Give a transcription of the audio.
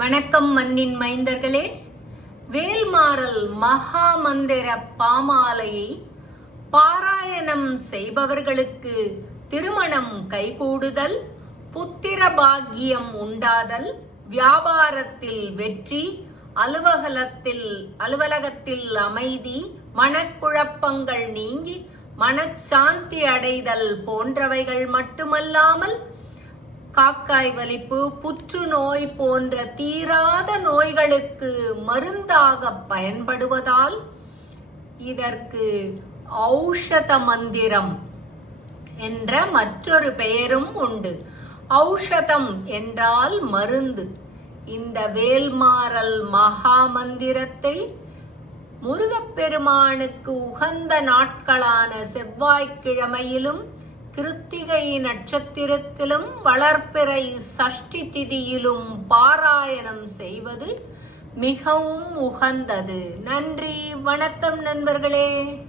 வணக்கம் மண்ணின் மைந்தர்களே. வேல்மாறல் மகா மந்திர பாமாலையை பாராயணம் செய்பவர்களுக்கு திருமணம் கைகூடுதல் புத்திர பாக்கியம் உண்டாதல் வியாபாரத்தில் வெற்றி அலுவலகத்தில் அலுவலகத்தில் அமைதி மனக்குழப்பங்கள் நீங்கி மனச்சாந்தி அடைதல் போன்றவைகள் மட்டுமல்லாமல் காக்காய் வலிப்பு புற்றுநோய் போன்ற தீராத நோய்களுக்கு மருந்தாக பயன்படுவதால் இதற்கு ஔஷத மந்திரம் என்ற மற்றொரு பெயரும் உண்டு. ஔஷதம் என்றால் மருந்து. இந்த வேல்மாறல் மகா மந்திரத்தை முருகப்பெருமானுக்கு உகந்த நாட்களான செவ்வாய்க்கிழமையிலும் கிருத்திகை நட்சத்திரத்திலும் வளர்ப்பிறை சஷ்டி திதியிலும் பாராயணம் செய்வது மிகவும் உகந்தது. நன்றி. வணக்கம் நண்பர்களே.